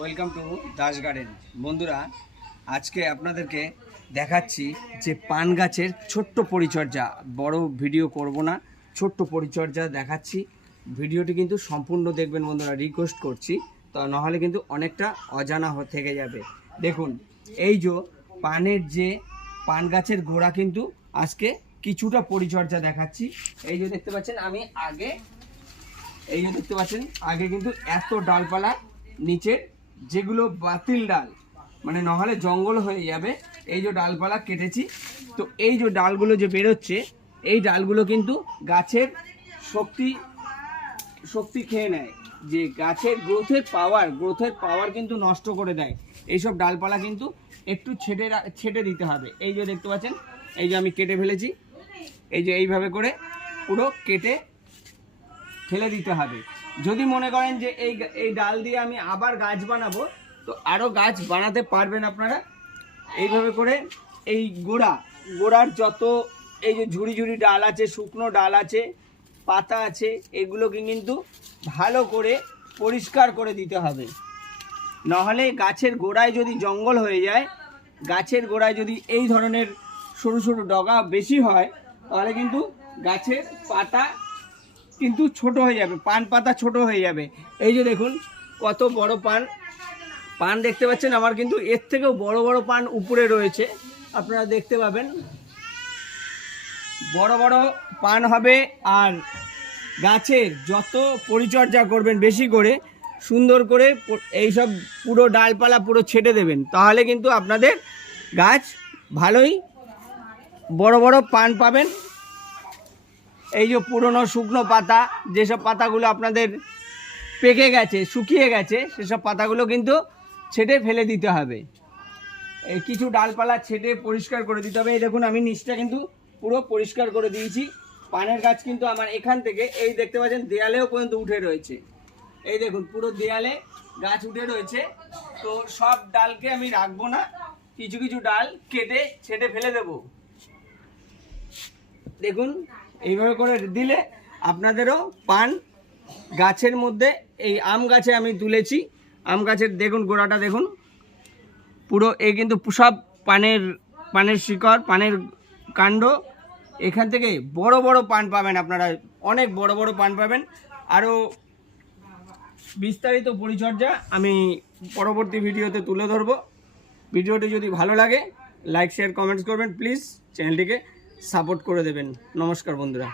Welcome to Das garden. বন্ধুরা, আজকে আপনাদেরকে দেখাচ্ছি যে পান গাছের ছোট্ট পরিচর্যা। বড় ভিডিও করব না, ছোট্ট পরিচর্যা দেখাচ্ছি। ভিডিওটি কিন্তু সম্পূর্ণ দেখবেন বন্ধুরা, রিকোয়েস্ট করছি, তো নাহলে কিন্তু অনেকটা অজানা থেকে যাবে। দেখুন, এই যে পান গাছের গোড়া কিন্তু আজকে কিছুটা পরিচর্যা দেখাচ্ছি। এই যে দেখতে পাচ্ছেন আগে কিন্তু এত ডালপালা নিচে, যেগুলো বাতিল ডাল, মানে নাহলে জঙ্গল হয়ে যাবে, এই যে ডালপালা কেটেছি। তো এই যে ডালগুলো যে বেরোচ্ছে, এই ডালগুলো কিন্তু গাছের শক্তি খেয়ে নেয়, যে গাছের গ্রোথের পাওয়ার কিন্তু নষ্ট করে দেয়। এইসব ডালপালা কিন্তু একটু ছেটে দিতে হবে। এই যে দেখতে পাচ্ছেন, এই যে আমি কেটে ফেলেছি, এই যে এইভাবে করে পুরো কেটে ফেলে দিতে হবে। যদি মনে করেন যে এই ডাল দিয়ে আমি আবার গাছ বানাবো, তো আরও গাছ বানাতে পারবেন আপনারা। এইভাবে করে এই গোড়ার যত এই যে ঝুড়ি ডাল আছে, শুকনো ডাল আছে, পাতা আছে, এগুলোকে কিন্তু ভালো করে পরিষ্কার করে দিতে হবে। নাহলে গাছের গোড়ায় যদি জঙ্গল হয়ে যায়, গাছের গোড়ায় যদি এই ধরনের সরু সরু ডগা বেশি হয়, তাহলে কিন্তু গাছের পাতা কিন্তু ছোট হয়ে যাবে, পান পাতা ছোট হয়ে যাবে। এই যে দেখুন কত বড় পান দেখতে পাচ্ছেন, আমার কিন্তু এর থেকেও বড় বড় পান উপরে রয়েছে, আপনারা দেখতে পাবেন। বড় বড় পান হবে। আর গাছের যত পরিচর্যা করবেন বেশি করে, সুন্দর করে এইসব পুরো ডালপালা পুরো ছেটে দেবেন, তাহলে কিন্তু আপনাদের গাছ ভালোই বড় বড় পান পাবেন। এই যে পুরনো শুকনো পাতা, যেসব পাতাগুলো আপনাদের পেকে গেছে, শুকিয়ে গেছে, সেসব পাতাগুলো কিন্তু ছেটে ফেলে দিতে হবে। এই কিছু ডালপালা ছেটে পরিষ্কার করে দিতে হবে। এই দেখুন, আমি নিচটা কিন্তু পুরো পরিষ্কার করে দিয়েছি। পানের গাছ কিন্তু আমার এখান থেকে এই দেখতে পাচ্ছেন দেয়ালেও পর্যন্ত উঠে রয়েছে। এই দেখুন পুরো দেয়ালে গাছ উঠে রয়েছে। তো সব ডালকে আমি রাখবো না, কিছু কিছু ডাল কেটে ছেটে ফেলে দেব। দেখুন, এইভাবে করে দিলে আপনাদেরও পান গাছের মধ্যে, এই আম গাছে আমি তুলেছি, আম গাছের দেখুন গোড়াটা দেখুন পুরো, এই কিন্তু সব পানের শিকড়, পানের কাণ্ড। এখান থেকে বড় বড় পান পাবেন আপনারা, অনেক বড় বড় পান পাবেন। আরও বিস্তারিত পরিচর্যা আমি পরবর্তী ভিডিওতে তুলে ধরবো। ভিডিওটি যদি ভালো লাগে, লাইক শেয়ার কমেন্টস করবেন, প্লিজ চ্যানেলটিকে সাপোর্ট করে দেবেন। নমস্কার বন্ধুরা।